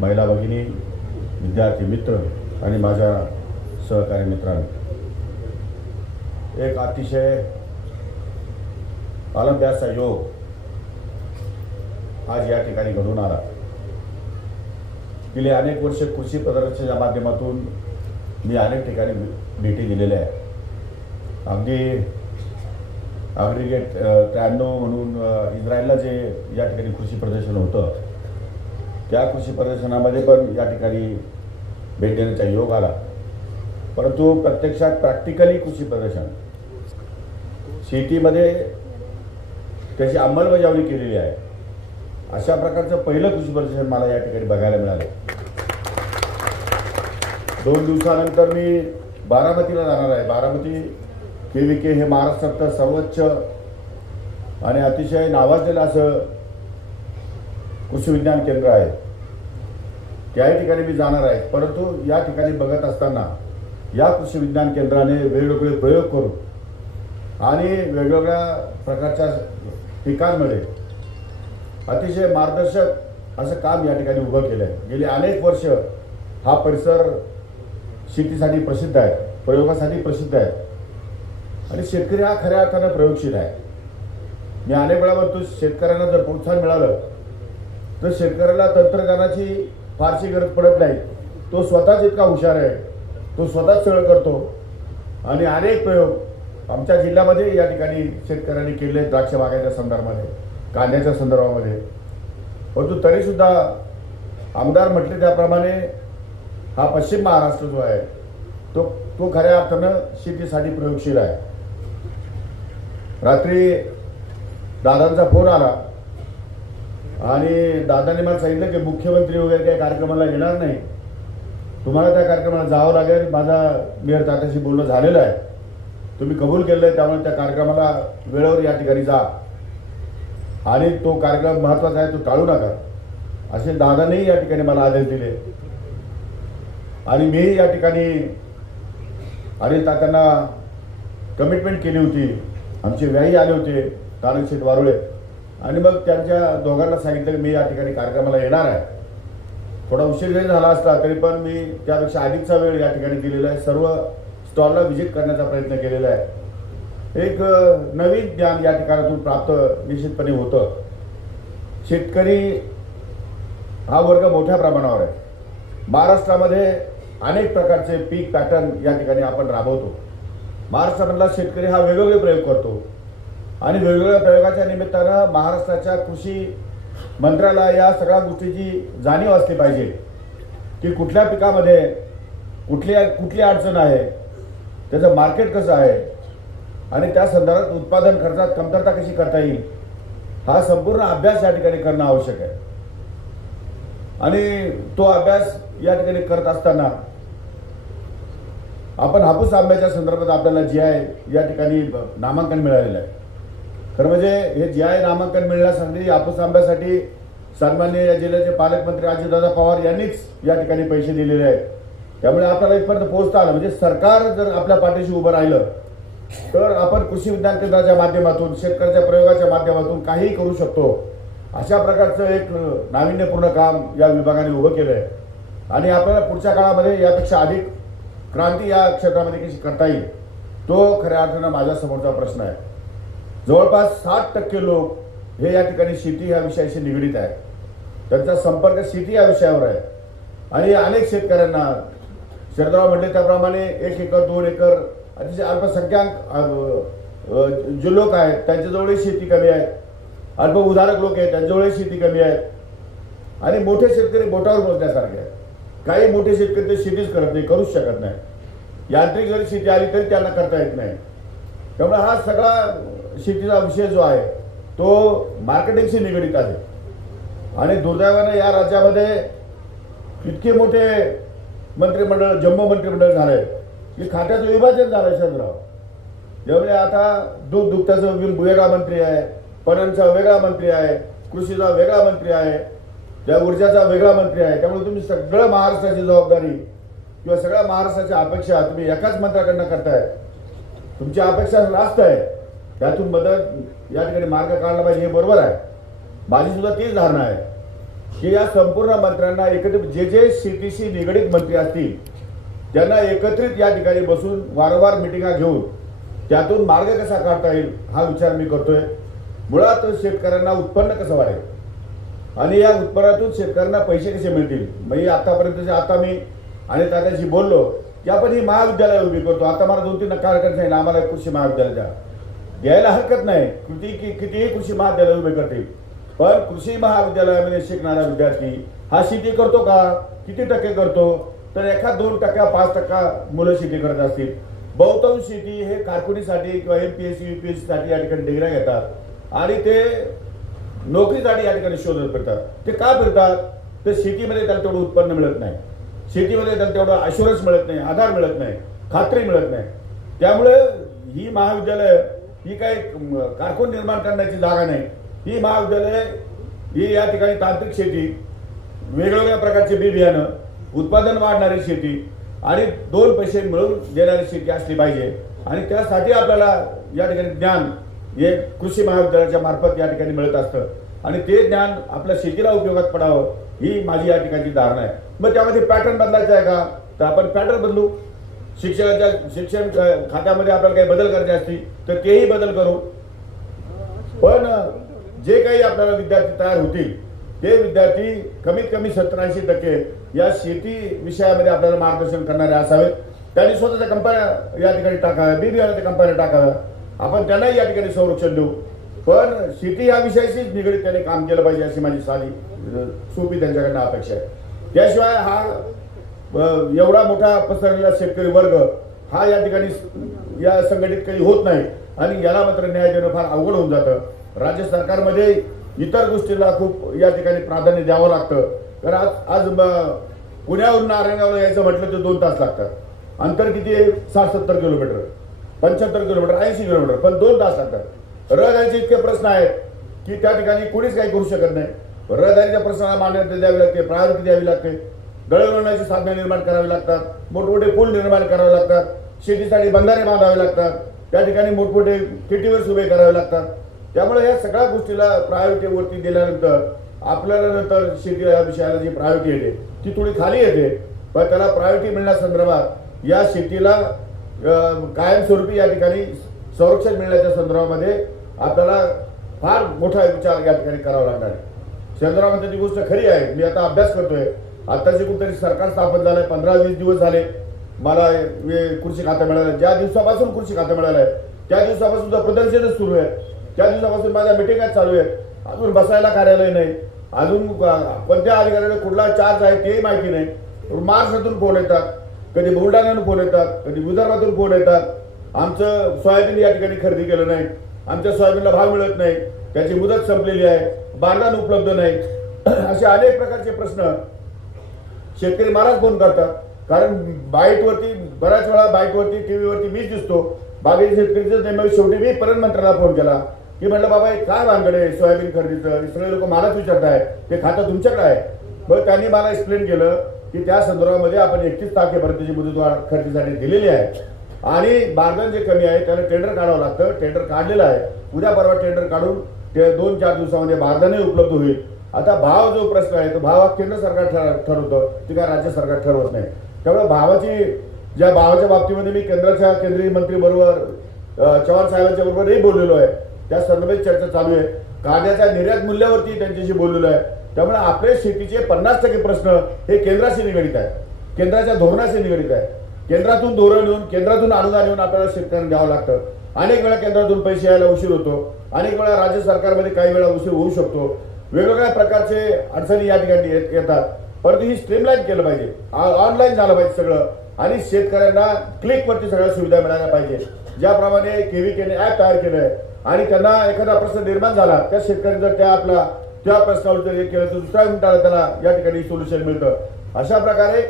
महिला भगिनी विद्यार्थी मित्र आणि माझ्या सहकारी मित्रांनो एक अतिशय आलंब्याचा योग आज या ठिकाणी घडून आला गेले अनेक वर्ष कृषी प्रदर्शनाच्या माध्यमातून मी अनेक ठिकाणी भेटी दिलेल्या आहे अगदी अग्रिगेट त्र्याण्णव म्हणून इस्रायलला जे या ठिकाणी कृषी प्रदर्शन होतं त्या कृषी प्रदर्शनामध्ये पण या ठिकाणी भेट देण्याचा योग आला परंतु प्रत्यक्षात प्रॅक्टिकली कृषी प्रदर्शन शेतीमध्ये त्याची अंमलबजावणी केलेली आहे अशा प्रकारचं पहिलं कृषी प्रदर्शन मला या ठिकाणी बघायला मिळालं दोन दिवसानंतर मी बारामतीला जाणार आहे बारामती के व्ही के हे महाराष्ट्रातलं सर्वोच्च आणि अतिशय नावाजलेलं असं कृषी विज्ञान केंद्र आहे त्याही ठिकाणी मी जाणार आहे परंतु या ठिकाणी बघत असताना या कृषी विज्ञान केंद्राने वेगवेगळे प्रयोग करून आणि वेगवेगळ्या प्रकारच्या पिकांमध्ये अतिशय मार्गदर्शक असं काम या ठिकाणी उभं केलं आहे गेली अनेक वर्ष हा परिसर शेतीसाठी प्रसिद्ध आहे प्रयोगासाठी प्रसिद्ध आहे आणि शेतकरी हा खऱ्या अर्थानं प्रयोगशील आहे मी अनेक वेळा शेतकऱ्यांना जर प्रोत्साहन मिळालं तर शेतकऱ्याला तंत्रज्ञानाची फारशी गरज पडत नाही तो स्वतःच इतका हुशार आहे तो स्वतःच सगळं करतो आणि अनेक प्रयोग आमच्या जिल्ह्यामध्ये या ठिकाणी शेतकऱ्यांनी केले द्राक्ष बागायच्या संदर्भामध्ये कांद्याच्या संदर्भामध्ये परंतु तरीसुद्धा आमदार म्हटले त्याप्रमाणे हा पश्चिम महाराष्ट्र जो आहे तो तो खऱ्या अर्थानं शेतीसाठी प्रयोगशील आहे रात्री दादांचा फोन आला आणि दादाने मला सांगितलं की मुख्यमंत्री वगैरे काही कार्यक्रमाला येणार नाही तुम्हाला त्या कार्यक्रमाला जावं लागेल माझा मेयर तात्याशी बोलणं झालेलं आहे तुम्ही कबूल केलं आहे त्यामुळे त्या कार्यक्रमाला वेळेवर या ठिकाणी जा आणि तो कार्यक्रम महत्त्वाचा आहे तो टाळू नका असे दादानेही या ठिकाणी मला आदेश दिले आणि मीही या ठिकाणी आणि तात्यांना कमिटमेंट केली होती आमचे व्याही आले होते तारक शेठ वारुळे आणि मग त्यांच्या दोघांना सांगितलं की मी या ठिकाणी कार्यक्रमाला येणार आहे थोडा उशीर जरी झाला असला तरी पण मी त्यापेक्षा अधिकचा वेळ या ठिकाणी दिलेला आहे सर्व स्टॉलला व्हिजिट करण्याचा प्रयत्न केलेला आहे एक नवीन ज्ञान या ठिकाणातून प्राप्त निश्चितपणे होतं शेतकरी हा वर्ग मोठ्या प्रमाणावर आहे महाराष्ट्रामध्ये अनेक प्रकारचे पीक पॅटर्न या ठिकाणी आपण राबवतो महाराष्ट्रामधला शेतकरी हा वेगवेगळे प्रयोग करतो आणि वेगवेगळ्या प्रयोगाच्या निमित्तानं महाराष्ट्राच्या कृषी मंत्र्याला या सगळ्या गोष्टीची जाणीव असली पाहिजे की कुठल्या पिकामध्ये कुठल्या कुठली अडचण आहे त्याचं मार्केट कसं आहे आणि त्या संदर्भात उत्पादन खर्चात कमतरता कशी करता येईल हा संपूर्ण अभ्यास या ठिकाणी करणं आवश्यक आहे आणि तो अभ्यास या ठिकाणी करत असताना आपण हापूस आंब्याच्या संदर्भात आपल्याला जी आहे या ठिकाणी नामांकन मिळालेलं आहे तर म्हणजे हे जी आय नामांकन मिळण्यासाठी आपूस आंब्यासाठी सन्मान्य या जिल्ह्याचे पालकमंत्री अजितदादा पवार यांनीच या ठिकाणी पैसे दिलेले आहेत त्यामुळे आपल्याला इथपर्यंत पोहोचता आलं म्हणजे सरकार जर आपल्या पाठीशी उभं राहिलं तर आपण कृषी विज्ञान केंद्राच्या माध्यमातून शेतकऱ्याच्या प्रयोगाच्या माध्यमातून काहीही करू शकतो अशा प्रकारचं एक नाविन्यपूर्ण काम या विभागाने उभं केलं आहे आणि आपल्याला पुढच्या काळामध्ये यापेक्षा अधिक क्रांती या क्षेत्रामध्ये कशी करता येईल तो खऱ्या अर्थानं माझ्यासमोरचा समोरचा प्रश्न आहे जवळपास सात टक्के लोक हे या ठिकाणी शेती ह्या विषयाशी निगडीत आहेत त्यांचा संपर्क शेती या विषयावर आहे आणि अनेक शेतकऱ्यांना शरदराव म्हटले त्याप्रमाणे एक एकर दोन एकर अतिशय अल्पसंख्याक जे लोक आहेत त्यांच्याजवळही शेती कमी आहे अल्प उदारक लोक आहेत त्यांच्याजवळही शेती कमी आहे आणि मोठे शेतकरी बोटावर बोलण्यासारखे आहेत काही मोठे शेतकरी ते शेतीच करत नाही करूच शकत नाही यांत्रिक जरी शेती आली तरी त्यांना करता येत नाही त्यामुळे हा सगळा शेतीचा विषय जो आहे तो मार्केटिंगशी निगडीत आहे आणि दुर्दैवानं या राज्यामध्ये इतके मोठे मंत्रिमंडळ जम्मू मंत्रिमंडळ झालं आहे की खात्याचं विभाजन झालं आहे शंकरराव आता दूध दुग्धाचं वेगळा मंत्री आहे पणनचा वेगळा मंत्री आहे कृषीचा वेगळा मंत्री आहे त्या ऊर्जाचा वेगळा मंत्री आहे त्यामुळे तुम्ही सगळं महाराष्ट्राची जबाबदारी किंवा सगळ्या महाराष्ट्राच्या अपेक्षा तुम्ही एकाच मंत्र्याकडनं करताय तुमची अपेक्षा रास्त आहे त्यातून मदत या ठिकाणी मार्ग काढला पाहिजे हे बरोबर आहे माझी सुद्धा तीच धारणा आहे की या संपूर्ण मंत्र्यांना एकत्रित जे जे सी निगडीत मंत्री असतील त्यांना एकत्रित या ठिकाणी बसून वारंवार मिटिंगा घेऊन त्यातून मार्ग कसा काढता येईल हा विचार मी करतोय मुळात शेतकऱ्यांना उत्पन्न कसं वाढेल आणि या उत्पन्नातून शेतकऱ्यांना पैसे कसे मिळतील मग आतापर्यंत आता मी आणि त्याच्याशी बोललो की आपण ही महाविद्यालय उभी करतो आता मला दोन तीन कार्यक्रम आम्हाला कृषी महाविद्यालय द्या द्यायला हरकत नाही कृती की कितीही कृषी महाविद्यालय उभे करतील पण कृषी महाविद्यालयामध्ये शिकणारा विद्यार्थी हा शेती करतो का किती टक्के करतो तर एखाद दोन टक्का पाच टक्का मुलं शेती करत असतील बहुतांश शेती हे कारकुनीसाठी किंवा M P S C U P S सीसाठी या ठिकाणी डिग्र्या घेतात आणि ते नोकरीसाठी या ठिकाणी शोधत फिरतात ते का फिरतात तर शेतीमध्ये त्याला तेवढं उत्पन्न मिळत नाही शेतीमध्ये त्याला तेवढं अशुरन्स मिळत नाही आधार मिळत नाही खात्री मिळत नाही त्यामुळे ही महाविद्यालय ही काही कारखोन निर्माण करण्याची जागा नाही ही महाविद्यालय ही या ठिकाणी तांत्रिक शेती वेगवेगळ्या प्रकारचे बी बियाणं उत्पादन वाढणारी शेती आणि दोन पैसे मिळून देणारी शेती असली पाहिजे आणि त्यासाठी आपल्याला या ठिकाणी ज्ञान हे कृषी महाविद्यालयाच्या मार्फत या ठिकाणी मिळत असतं आणि ते ज्ञान आपल्या शेतीला उपयोगात पडावं ही माझी या ठिकाणची धारणा आहे मग त्यामध्ये पॅटर्न बदलायचं आहे का तर आपण पॅटर्न बदलू शिक्षकाच्या शिक्षण खात्यामध्ये आपल्याला काही बदल करायचे असतील तर तेही बदल करू पण जे काही आपल्याला विद्यार्थी तयार होतील ते विद्यार्थी कमीत कमी सत्तरऐंशी टक्के या शेती विषयामध्ये आपल्याला मार्गदर्शन करणारे असावेत त्यांनी स्वतःच्या कंपन्या या ठिकाणी टाकाव्या बिबियाच्या कंपन्या टाकाव्या आपण त्यांनाही या ठिकाणी संरक्षण देऊ पण शेती या विषयाशीच निगडीत त्यांनी काम केलं पाहिजे अशी माझी साधी सोपी त्यांच्याकडनं अपेक्षा आहे त्याशिवाय हा एवढा मोठा पसरलेला शेतकरी वर्ग हा या ठिकाणी या संघटित काही होत नाही आणि याला मात्र न्याय देणं फार अवघड होऊन जातं राज्य सरकारमध्ये इतर गोष्टीला खूप या ठिकाणी प्राधान्य द्यावं लागतं कारण आज आज पुण्यावरून नारायणगावला यायचं म्हटलं तर दोन तास लागतात अंतर किती आहे साठ सत्तर किलोमीटर पंच्याहत्तर किलोमीटर ऐंशी किलोमीटर पण दोन तास लागतात रहदारीचे इतके प्रश्न आहेत की त्या ठिकाणी कोणीच काही करू शकत नाही रहदारीच्या प्रश्नाला मान्यता द्यावी लागते प्रायोरिटी द्यावी लागते दळणवळणाची साधने निर्माण करावी लागतात मोठमोठे पूल निर्माण करावे लागतात शेतीसाठी बंधारे बांधावे लागतात त्या ठिकाणी मोठमोठे किटीवर उभे करावे लागतात त्यामुळे या सगळ्या गोष्टीला वरती दिल्यानंतर आपल्याला नंतर शेतीला या विषयाला जी प्रायोरिटी येते ती थोडी खाली येते पण त्याला प्रायोरिटी मिळण्यासंदर्भात या शेतीला कायमस्वरूपी या ठिकाणी संरक्षण मिळण्याच्या संदर्भामध्ये आपल्याला फार मोठा विचार या ठिकाणी करावा लागणार आहे संदर्भामध्ये ती गोष्ट खरी आहे मी आता अभ्यास करतोय आताचे कुठेतरी तरी सरकार स्थापन झालंय पंधरा वीस दिवस झाले मला कृषी खातं मिळालं ज्या दिवसापासून कृषी खातं मिळालं आहे त्या दिवसापासून सुद्धा प्रदर्शनच सुरू आहे त्या दिवसापासून माझ्या मिटिंगा चालू आहेत अजून बसायला कार्यालय नाही अजून कोणत्या अधिकाऱ्याला कुठला चार्ज आहे तेही माहिती नाही महाराष्ट्रातून फोन येतात कधी बुलढाण्यातून फोन येतात कधी विदर्भातून फोन येतात आमचं सोयाबीन या ठिकाणी खरेदी केलं नाही आमच्या सोयाबीनला भाव मिळत नाही त्याची मुदत संपलेली आहे बारदान उपलब्ध नाही असे अनेक प्रकारचे प्रश्न शेतकरी मलाच फोन करतात कारण बाईकवरती बऱ्याच वेळा बाईकवरती टी व्हीवरती मीच दिसतो बाकीच्या शेतकरीचं शेवटी मी परत मंत्र्याला फोन केला की म्हटलं बाबा हे काय भानगड आहे सोयाबीन खरेदीचं सगळे लोक मलाच विचारत आहे ते खातं तुमच्याकडे आहे मग त्यांनी मला एक्सप्लेन केलं की त्या संदर्भामध्ये आपण एकतीस तारखेपर्यंतची मुदतवाढ खरेदीसाठी दिलेली आहे आणि बार्गन जे कमी आहे त्याला टेंडर काढावं लागतं टेंडर काढलेलं आहे उद्या परवा टेंडर काढून ते दोन चार दिवसामध्ये बार्गनही उपलब्ध होईल आता भाव जो प्रश्न आहे तो भाव केंद्र सरकार ठरवतो ते काय राज्य सरकार ठरवत नाही त्यामुळे भावाची ज्या भावाच्या बाबतीमध्ये मी केंद्राच्या केंद्रीय मंत्री बरोबर चव्हाण साहेबांच्या बरोबरही बोललेलो आहे त्या संदर्भात चर्चा चालू आहे कांद्याच्या निर्यात मूल्यावरती त्यांच्याशी बोललेलो आहे त्यामुळे आपले शेतीचे पन्नास टक्के प्रश्न हे केंद्राशी निगडित आहेत केंद्राच्या धोरणाशी निगडित आहे केंद्रातून धोरण येऊन केंद्रातून अनुदान येऊन आपल्याला शेतकऱ्यांना द्यावं लागतं अनेक वेळा केंद्रातून पैसे यायला उशीर होतो अनेक वेळा राज्य सरकारमध्ये काही वेळा उशीर होऊ शकतो वेगवेगळ्या प्रकारचे अडचणी या ठिकाणी येतात परंतु ही स्ट्रीमलाईन केलं पाहिजे ऑनलाईन झालं पाहिजे सगळं आणि शेतकऱ्यांना क्लिकवरती सगळ्या सुविधा मिळाल्या पाहिजे ज्याप्रमाणे केव्हीकेने ॲप तयार केलंय आणि त्यांना एखादा प्रश्न निर्माण झाला त्या शेतकऱ्यांनी त्या आपला त्या प्रश्नावर जर हे केलं तर दुसऱ्या मिनिटाला त्याला या ठिकाणी सोल्युशन मिळतं अशा प्रकारे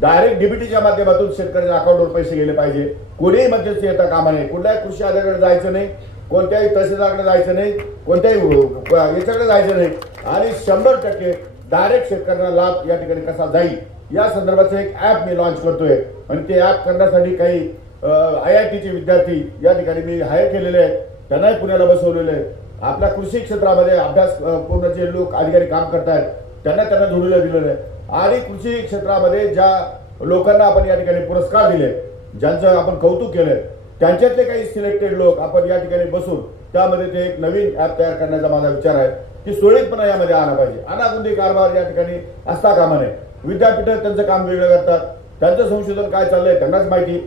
डायरेक्ट डीबीटीच्या माध्यमातून शेतकऱ्यांच्या अकाउंटवर पैसे गेले पाहिजे कोणीही मध्यस्थी येता कामा नये कुठल्याही कृषी आधाराकडे जायचं नाही कोणत्याही तहसीलदाराकडे जायचं नाही कोणत्याही याच्याकडे जायचं नाही आणि शंभर टक्के डायरेक्ट शेतकऱ्यांना लाभ या ठिकाणी कसा जाईल या संदर्भाचं एक ॲप मी लॉन्च करतोय आणि ते ॲप करण्यासाठी काही आय आय टीचे विद्यार्थी या ठिकाणी मी हायर केलेले आहेत त्यांनाही पुण्याला बसवलेले आहेत आपल्या कृषी क्षेत्रामध्ये अभ्यास पूर्ण जे लोक अधिकारी काम आहेत त्यांना त्यांना जोडीला दिलेलं आहे आणि कृषी क्षेत्रामध्ये ज्या लोकांना आपण या ठिकाणी पुरस्कार दिले ज्यांचं आपण कौतुक केलं त्यांच्यातले काही सिलेक्टेड लोक आपण या ठिकाणी बसून त्यामध्ये ते एक नवीन ऍप तयार करण्याचा माझा विचार आहे की सुरळीतपणा यामध्ये आला पाहिजे अनागुंदी कारभार या ठिकाणी असता कामा नये विद्यापीठ त्यांचं काम वेगळं करतात त्यांचं संशोधन काय चाललंय त्यांनाच माहिती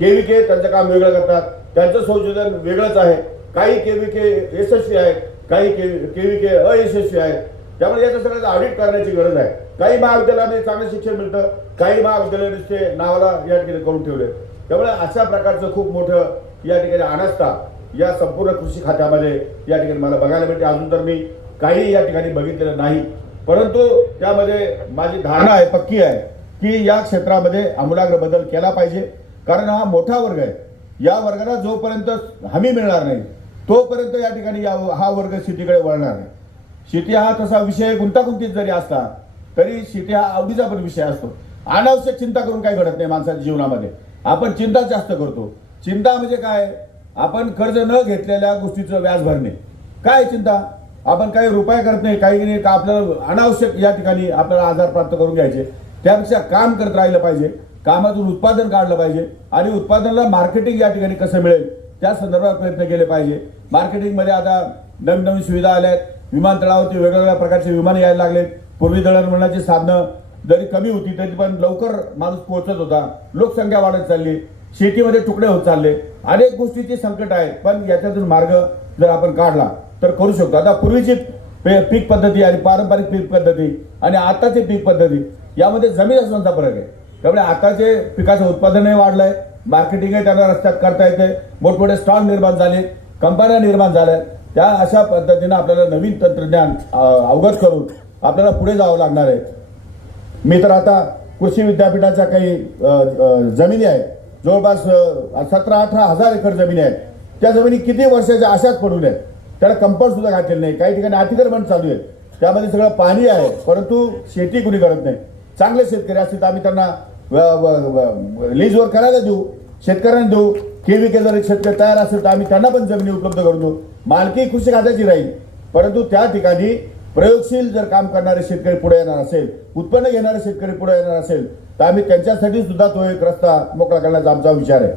केवी के त्यांचं काम वेगळं करतात त्यांचं संशोधन वेगळंच आहे काही केवी के यशस्वी आहेत काही केवी के के अयशस्वी आहेत त्यामुळे याचं सगळ्याचं ऑडिट करण्याची गरज आहे काही महाविद्यालयामध्ये चांगलं शिक्षण मिळतं काही महाविद्यालयाचे नावाला या ठिकाणी करून ठेवले त्यामुळे अशा प्रकारचं खूप मोठं या ठिकाणी अनास्था या संपूर्ण कृषी खात्यामध्ये या ठिकाणी मला बघायला मिळते अजून तर मी काही या ठिकाणी बघितलेलं नाही परंतु त्यामध्ये माझी धारणा आहे पक्की आहे की या क्षेत्रामध्ये आमूलाग्र बदल केला पाहिजे कारण हा मोठा वर्ग आहे या वर्गाला जोपर्यंत हमी मिळणार नाही तोपर्यंत या ठिकाणी या हा वर्ग शेतीकडे वळणार नाही शेती हा तसा विषय गुंतागुंतीत जरी असला तरी शेती हा आवडीचा पण विषय असतो अनावश्यक चिंता करून काही घडत नाही माणसाच्या जीवनामध्ये आपण चिंता जास्त करतो चिंता म्हणजे काय आपण कर्ज न घेतलेल्या गोष्टीचं व्याज भरणे काय चिंता आपण काही रुपये करत नाही काही नाही का आपल्याला अनावश्यक या ठिकाणी आपल्याला आधार प्राप्त करून घ्यायचे त्यापेक्षा काम करत राहिलं पाहिजे कामातून उत्पादन काढलं पाहिजे आणि उत्पादनाला मार्केटिंग या ठिकाणी कसं मिळेल त्या संदर्भात प्रयत्न केले पाहिजे मार्केटिंगमध्ये आता नवीन नवीन सुविधा आल्या आहेत विमानतळावरती वेगवेगळ्या प्रकारचे विमान यायला लागलेत पूर्वी दळणवळणाची साधनं जरी कमी होती तरी पण लवकर माणूस पोहोचत होता लोकसंख्या वाढत चालली शेतीमध्ये तुकडे होत चालले अनेक गोष्टीचे संकट आहे पण याच्यातून मार्ग जर आपण काढला तर करू शकतो आता पूर्वीची पीक पद्धती आणि पारंपरिक पीक पद्धती आणि आताची पीक पद्धती यामध्ये जमीन असण्याचा फरक आहे त्यामुळे आताचे पिकाचं उत्पादनही वाढलं आहे मार्केटिंगही त्यांना रस्त्यात करता येते मोठमोठे स्टॉल निर्माण झाले कंपन्या निर्माण झाल्या त्या अशा पद्धतीनं आपल्याला नवीन तंत्रज्ञान अवगत करून आपल्याला पुढे जावं लागणार आहे मी तर आता कृषी विद्यापीठाच्या काही जमिनी आहेत जवळपास सतरा अठरा हजार एकर जमिनी आहेत त्या जमिनी किती वर्षाच्या अशाच पडू आहेत त्याला कंपाऊंड सुद्धा घातलेलं नाही काही ठिकाणी अतिक्रमण चालू आहे त्यामध्ये सगळं पाणी आहे परंतु शेती कुणी करत नाही चांगले शेतकरी असतील तर आम्ही त्यांना लीजवर करायला देऊ शेतकऱ्यांना देऊ के जर शेतकरी तयार असेल तर आम्ही त्यांना पण जमिनी उपलब्ध करून देऊ मालकी कृषी खात्याची राहील परंतु त्या ठिकाणी प्रयोगशील जर काम करणारे शेतकरी पुढे येणार असेल उत्पन्न घेणारे शेतकरी पुढे येणार असेल तर आम्ही त्यांच्यासाठी सुद्धा तो एक रस्ता मोकळा करण्याचा आमचा विचार आहे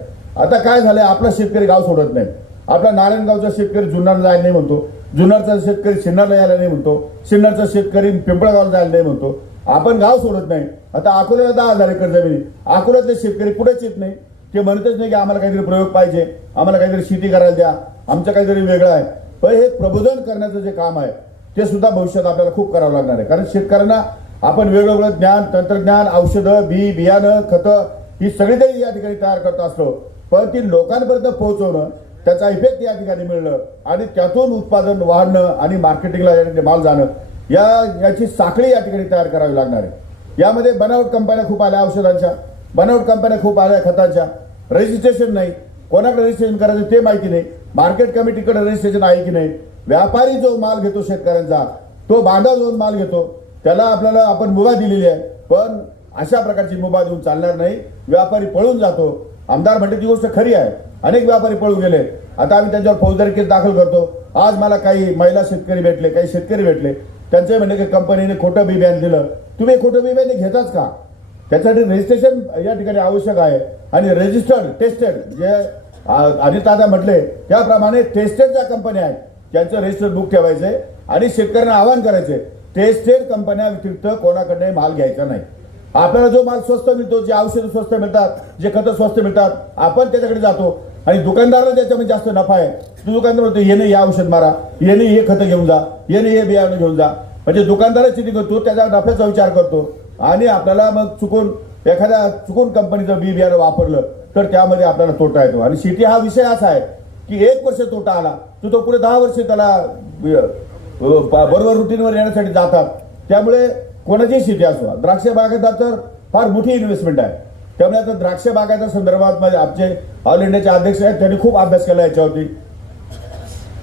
आता काय झालंय आपला शेतकरी गाव सोडत नाही आपला नारायणगावचा शेतकरी जुन्नरला जायला नाही म्हणतो जुन्नरचा शेतकरी सिन्नरला यायला नाही म्हणतो सिन्नरचा शेतकरी पिंपळगावला जायला नाही म्हणतो आपण गाव सोडत नाही आता अकोल्याला दहा हजार एकर जमिनी अकोल्यातले शेतकरी पुढेच येत नाही ते म्हणतच नाही की आम्हाला काहीतरी प्रयोग पाहिजे आम्हाला काहीतरी शेती करायला द्या आमचं काहीतरी वेगळं आहे पण हे प्रबोधन करण्याचं जे काम आहे ते सुद्धा भविष्यात आपल्याला खूप करावं लागणार आहे कारण शेतकऱ्यांना आपण वेगवेगळं ज्ञान तंत्रज्ञान औषधं बी बियाणं खतं ही सगळी काही या ठिकाणी तयार करत असतो पण ती लोकांपर्यंत पोहोचवणं त्याचा इफेक्ट या ठिकाणी मिळणं आणि त्यातून उत्पादन वाढणं आणि मार्केटिंगला या माल जाणं या याची साखळी या ठिकाणी तयार करावी लागणार आहे यामध्ये बनावट कंपन्या खूप आल्या औषधांच्या बनावट कंपन्या खूप आल्या खतांच्या रजिस्ट्रेशन नाही कोणाकडे रजिस्ट्रेशन करायचं ते माहिती नाही मार्केट कमिटीकडे रजिस्ट्रेशन आहे की नाही व्यापारी जो माल घेतो शेतकऱ्यांचा तो बांधा जाऊन माल घेतो त्याला आपल्याला आपण मुभा दिलेली आहे पण अशा प्रकारची मुभा देऊन चालणार नाही व्यापारी पळून जातो आमदार ती गोष्ट खरी आहे अनेक व्यापारी पळून गेले आता आम्ही त्यांच्यावर फौजदारी केस दाखल करतो आज मला काही महिला शेतकरी भेटले काही शेतकरी भेटले त्यांचे म्हणले की कंपनीने खोटं बी दिलं तुम्ही खोटं बी घेताच का त्याच्यासाठी रजिस्ट्रेशन या ठिकाणी आवश्यक आहे आणि रजिस्टर्ड टेस्टेड जे दादा म्हटले त्याप्रमाणे टेस्टेड ज्या कंपन्या आहेत त्यांचं रजिस्टर बुक ठेवायचंय आणि शेतकऱ्यांना आवाहन करायचंय टेस्टेड कंपन्या व्यतिरिक्त कोणाकडे माल घ्यायचा नाही आपल्याला जो माल स्वस्त मिळतो जे औषध स्वस्त मिळतात जे खतं स्वस्त मिळतात आपण त्याच्याकडे जातो आणि दुकानदाराला त्याच्यामध्ये म्हणजे जास्त नफा आहे तो दुकानदार म्हणतो येणे हे औषध मारा येणे हे खतं घेऊन जा येणे हे बियाणं घेऊन जा म्हणजे दुकानदारच ती करतो त्याचा नफ्याचा विचार करतो आणि आपल्याला मग चुकून एखाद्या चुकून कंपनीचं बी बियाणं वापरलं तर त्यामध्ये आपल्याला तोटा येतो आणि शेती हा विषय असा आहे की एक वर्ष तोटा आला तर तो पुढे दहा वर्ष त्याला बरोबर रुटीनवर येण्यासाठी जातात त्यामुळे कोणाचीही शेती असो द्राक्ष बागायता तर फार मोठी इन्व्हेस्टमेंट आहे त्यामुळे आता द्राक्ष बागाच्या संदर्भात माझे आमचे ऑल इंडियाचे अध्यक्ष आहेत त्यांनी खूप अभ्यास केला याच्यावरती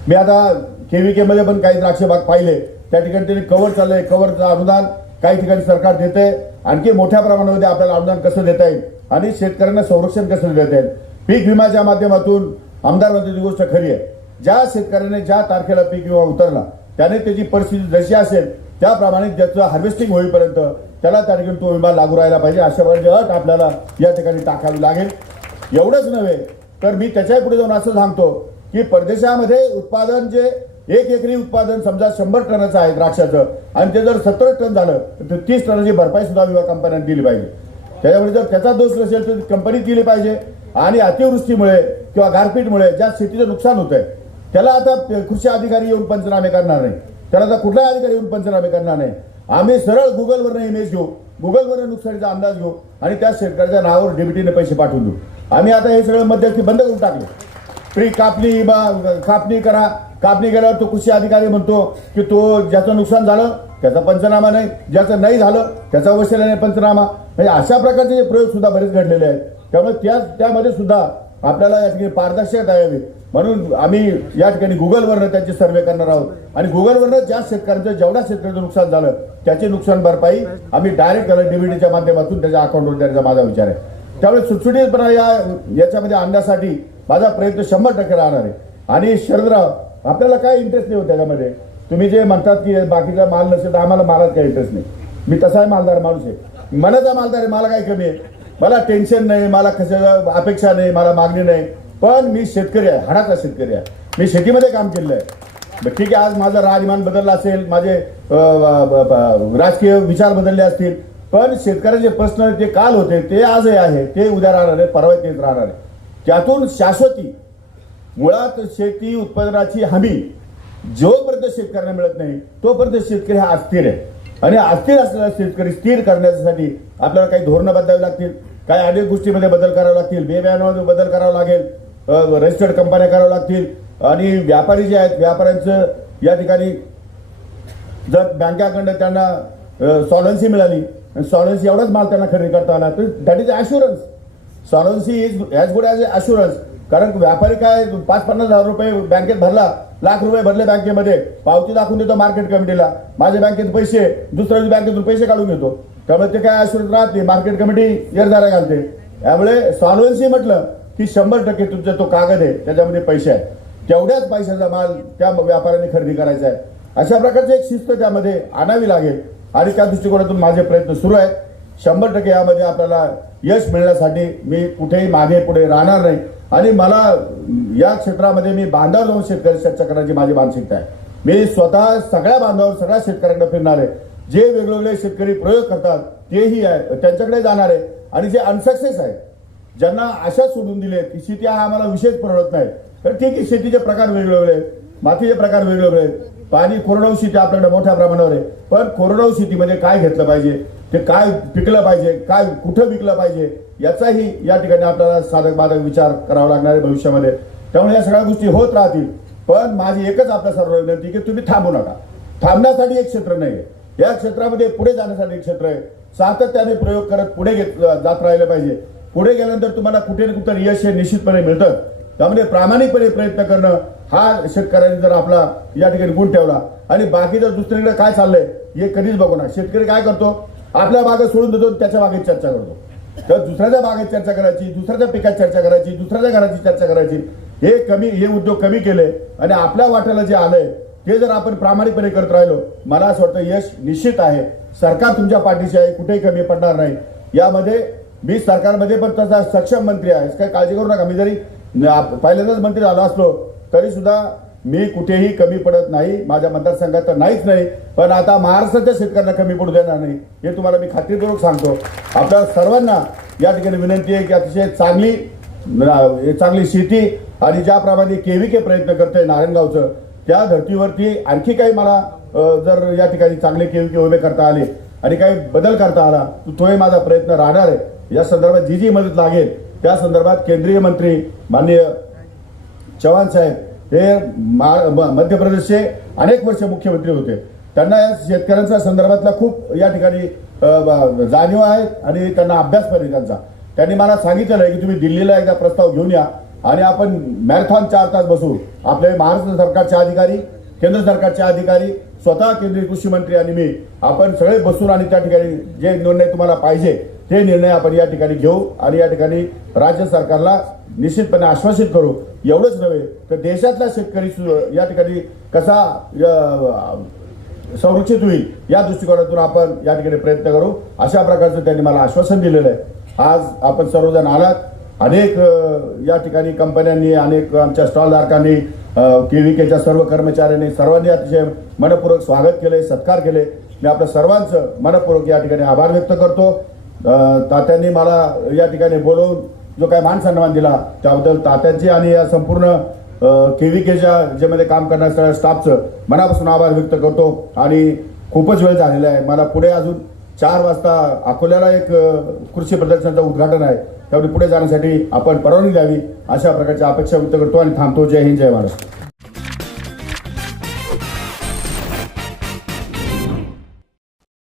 मी आता मध्ये पण काही द्राक्ष बाग पाहिले त्या ठिकाणी त्यांनी कव्हर चाललंय कव्हरचं अनुदान काही ठिकाणी सरकार देते आणखी मोठ्या प्रमाणामध्ये आपल्याला अनुदान कसं देता येईल आणि शेतकऱ्यांना संरक्षण कसं देता येईल पीक विम्याच्या माध्यमातून आमदार ती गोष्ट खरी आहे ज्या शेतकऱ्याने ज्या तारखेला पीक विमा उतरला त्याने त्याची परिस्थिती जशी असेल त्याप्रमाणे ज्याचं हार्वेस्टिंग होईपर्यंत त्याला त्या ठिकाणी तो विमा लागू राहिला पाहिजे अशा प्रकारची अट आपल्याला या ठिकाणी टाकावी लागेल एवढंच नव्हे तर मी त्याच्याही पुढे जाऊन असं सांगतो की परदेशामध्ये उत्पादन जे एक एकरी उत्पादन समजा शंभर टनाचं आहे द्राक्षाचं आणि ते जर सत्तर टन झालं तर तीस टनाची भरपाई सुद्धा विमा कंपन्यांनी दिली पाहिजे त्याच्यामुळे जर त्याचा दोष नसेल तर कंपनी दिली पाहिजे आणि अतिवृष्टीमुळे किंवा गारपीटमुळे ज्या शेतीचं नुकसान होत त्याला आता कृषी अधिकारी येऊन पंचनामे करणार नाही त्याला आता कुठलाही अधिकारी येऊन पंचनामे करणार नाही आम्ही सरळ गुगलवरनं इमेज घेऊ गुगलवर नुकसानीचा अंदाज घेऊ आणि त्या शेतकऱ्याच्या नावावर डीबीटीने पैसे पाठवून देऊ आम्ही आता हे सगळं मध्यस्थी बंद करून टाकले प्री कापणी कापणी करा कापणी केल्यावर तो कृषी अधिकारी म्हणतो की तो ज्याचं नुकसान झालं त्याचा पंचनामा नाही ज्याचं नाही झालं त्याचा अवश्य नाही पंचनामा म्हणजे अशा प्रकारचे प्रयोग सुद्धा बरेच घडलेले आहेत त्यामुळे त्या त्यामध्ये सुद्धा आपल्याला या ठिकाणी पारदर्शकता यावी म्हणून आम्ही या ठिकाणी गुगलवरनं त्यांचे सर्वे करणार आहोत आणि गुगलवरनं ज्या शेतकऱ्यांचं जेवढ्या शेतकऱ्यांचं नुकसान झालं त्याची नुकसान भरपाई आम्ही डायरेक्ट डीबीटीच्या माध्यमातून त्याच्या अकाउंटवर देण्याचा माझा विचार आहे त्यामुळे सुटसुटीतपणा याच्यामध्ये आणण्यासाठी माझा प्रयत्न शंभर टक्के राहणार आहे आणि शरदराव आपल्याला काय इंटरेस्ट नाही होत त्याच्यामध्ये तुम्ही जे म्हणतात की बाकीचा माल नसेल तर आम्हाला मालात काही इंटरेस्ट नाही मी तसाही मालदार माणूस आहे मनाचा मालदार आहे मला काय कमी आहे मला टेन्शन नाही मला कशा अपेक्षा नाही मला मागणी नाही पण मी शेतकरी आहे हाडाचा शेतकरी आहे मी शेतीमध्ये काम केलेलं आहे ठीक आहे आज माझा राजमान बदलला असेल माझे राजकीय विचार बदलले असतील पण शेतकऱ्याचे प्रश्न जे काल होते ते आजही आहे ते उद्या राहणार आहे परवा तेच राहणार आहे त्यातून शाश्वती मुळात शेती उत्पादनाची हमी जोपर्यंत शेतकऱ्यांना मिळत नाही तोपर्यंत शेतकरी हा अस्थिर आहे आणि अस्थिर असलेला शेतकरी स्थिर करण्यासाठी आपल्याला काही धोरणं बदलावी लागतील काही अनेक गोष्टीमध्ये बदल करावे लागतील बेबियानामध्ये बदल करावा लागेल रजिस्टर्ड कंपन्या कराव्या लागतील आणि व्यापारी जे आहेत व्यापाऱ्यांचं या ठिकाणी जर बँकाकडनं त्यांना सॉलन्सी मिळाली सॉलन्सी एवढाच माल त्यांना खरेदी करता आला तर that is assurance solvency is as good as a कारण व्यापारी काय पाच पन्नास हजार रुपये बँकेत भरला लाख रुपये भरले बँकेमध्ये पावती दाखवून देतो मार्केट कमिटीला माझ्या बँकेत पैसे दुसऱ्या बँकेतून पैसे काढून घेतो त्यामुळे ते काय आश्रित राहते मार्केट कमिटी येरदारा घालते त्यामुळे सॉल्वन्सी म्हटलं की शंभर टक्के तुमचा तो कागद आहे त्याच्यामध्ये पैसे आहे तेवढ्याच पैशाचा माल त्या व्यापाऱ्याने खरेदी करायचा आहे अशा प्रकारची एक शिस्त त्यामध्ये आणावी लागेल आणि त्या दृष्टिकोनातून माझे प्रयत्न सुरू आहेत शंभर टक्के यामध्ये आपल्याला यश मिळण्यासाठी मी कुठेही मागे पुढे राहणार नाही आणि मला या क्षेत्रामध्ये मी बांधावर जाऊन शेतकरी करण्याची माझी मानसिकता आहे मी स्वतः सगळ्या बांधावर सगळ्या शेतकऱ्यांकडे फिरणार आहे जे वेगवेगळे शेतकरी प्रयोग करतात तेही आहे त्यांच्याकडे जाणार आहे आणि जे अनसक्सेस आहे ज्यांना आशा सोडून दिली की शेती हा आम्हाला विशेष परवडत नाही तर ठीक आहे शेतीचे प्रकार वेगवेगळे आहेत मातीचे प्रकार वेगवेगळे आहेत पाणी कोरडवू शेती आपल्याकडे मोठ्या प्रमाणावर आहे पण कोरडवू शेतीमध्ये काय घेतलं पाहिजे ते काय पिकलं पाहिजे काय कुठं विकलं पाहिजे याचाही या ठिकाणी आपल्याला साधक बाधक विचार करावा लागणार आहे भविष्यामध्ये त्यामुळे या सगळ्या गोष्टी होत राहतील पण माझी एकच आपल्या सर्व विनंती की तुम्ही थांबू नका थांबण्यासाठी एक क्षेत्र नाही आहे या क्षेत्रामध्ये पुढे जाण्यासाठी एक क्षेत्र आहे सातत्याने प्रयोग करत पुढे घेत जात राहिलं पाहिजे पुढे गेल्यानंतर तुम्हाला कुठे ना कुठं यश हे निश्चितपणे मिळतं त्यामुळे प्रामाणिकपणे प्रयत्न करणं हा शेतकऱ्यांनी जर आपला या ठिकाणी गुण ठेवला आणि बाकीचं दुसरीकडे काय चाललंय हे कधीच बघू ना शेतकरी काय करतो आपल्या बागेत सोडून देतो त्याच्या बागेत चर्चा करतो तर दुसऱ्याच्या बागेत चर्चा करायची दुसऱ्याच्या पिकात चर्चा करायची दुसऱ्याच्या घराची चर्चा करायची हे कमी हे उद्योग कमी केले आणि आपल्या वाट्याला जे आलंय ते जर आपण प्रामाणिकपणे करत राहिलो मला असं वाटतं यश निश्चित आहे सरकार तुमच्या पाठीशी आहे कुठेही कमी पडणार नाही यामध्ये मी सरकारमध्ये पण तसा सक्षम मंत्री आहे काय काळजी करू नका मी जरी पहिल्यांदाच मंत्री झालो असलो तरी सुद्धा मी कुठेही कमी पडत नाही माझ्या मतदारसंघात तर नाहीच नाही पण आता महाराष्ट्राच्या शेतकऱ्यांना कमी पडू देणार नाही हे तुम्हाला मी खात्रीपूर्वक सांगतो आपल्या सर्वांना या ठिकाणी विनंती आहे की अतिशय चांगली चांगली शेती आणि ज्याप्रमाणे के प्रयत्न करतोय नारायणगावचं त्या धर्तीवरती आणखी काही मला जर या ठिकाणी चांगले के उभे करता आले आणि काही बदल करता आला तर तोही माझा प्रयत्न राहणार आहे या संदर्भात जी जी मदत लागेल त्या संदर्भात केंद्रीय मंत्री माननीय चव्हाण साहेब हे मध्य प्रदेशचे अनेक वर्ष मुख्यमंत्री होते त्यांना या शेतकऱ्यांच्या संदर्भातला खूप या ठिकाणी जाणीव आहेत आणि त्यांना अभ्यास पण त्यांचा त्यांनी मला सांगितलेलं आहे की तुम्ही दिल्लीला एकदा प्रस्ताव घेऊन या आणि आपण मॅरेथॉन चार तास बसू आपले महाराष्ट्र सरकारचे अधिकारी केंद्र सरकारचे अधिकारी स्वतः केंद्रीय कृषी मंत्री आणि मी आपण सगळे बसून आणि त्या ठिकाणी जे निर्णय तुम्हाला पाहिजे ते निर्णय आपण या ठिकाणी घेऊ आणि या ठिकाणी राज्य सरकारला निश्चितपणे आश्वासित करू एवढंच नव्हे तर देशातला शेतकरी या ठिकाणी कसा संरक्षित होईल या दृष्टिकोनातून आपण या ठिकाणी प्रयत्न करू अशा प्रकारचं त्यांनी मला आश्वासन दिलेलं आहे आज आपण सर्वजण आलात अनेक या ठिकाणी कंपन्यांनी अनेक आमच्या स्टॉलधारकांनी केव्हीकेच्या सर्व कर्मचाऱ्यांनी सर्वांनी अतिशय मनपूर्वक स्वागत केले सत्कार केले मी आपलं सर्वांचं मनपूर्वक या ठिकाणी आभार व्यक्त करतो तात्यांनी मला या ठिकाणी बोलवून जो काय मान सन्मान दिला त्याबद्दल तात्यांची आणि या संपूर्ण के केच्या ज्यामध्ये काम करणाऱ्या स्टाफचं मनापासून आभार व्यक्त करतो आणि खूपच वेळ झालेला आहे मला पुढे अजून चार वाजता अकोल्याला एक कृषी प्रदर्शनाचं उद्घाटन आहे त्यामुळे पुढे जाण्यासाठी आपण परवानगी द्यावी अशा प्रकारची अपेक्षा व्यक्त करतो आणि थांबतो जय हिंद जय महाराष्ट्र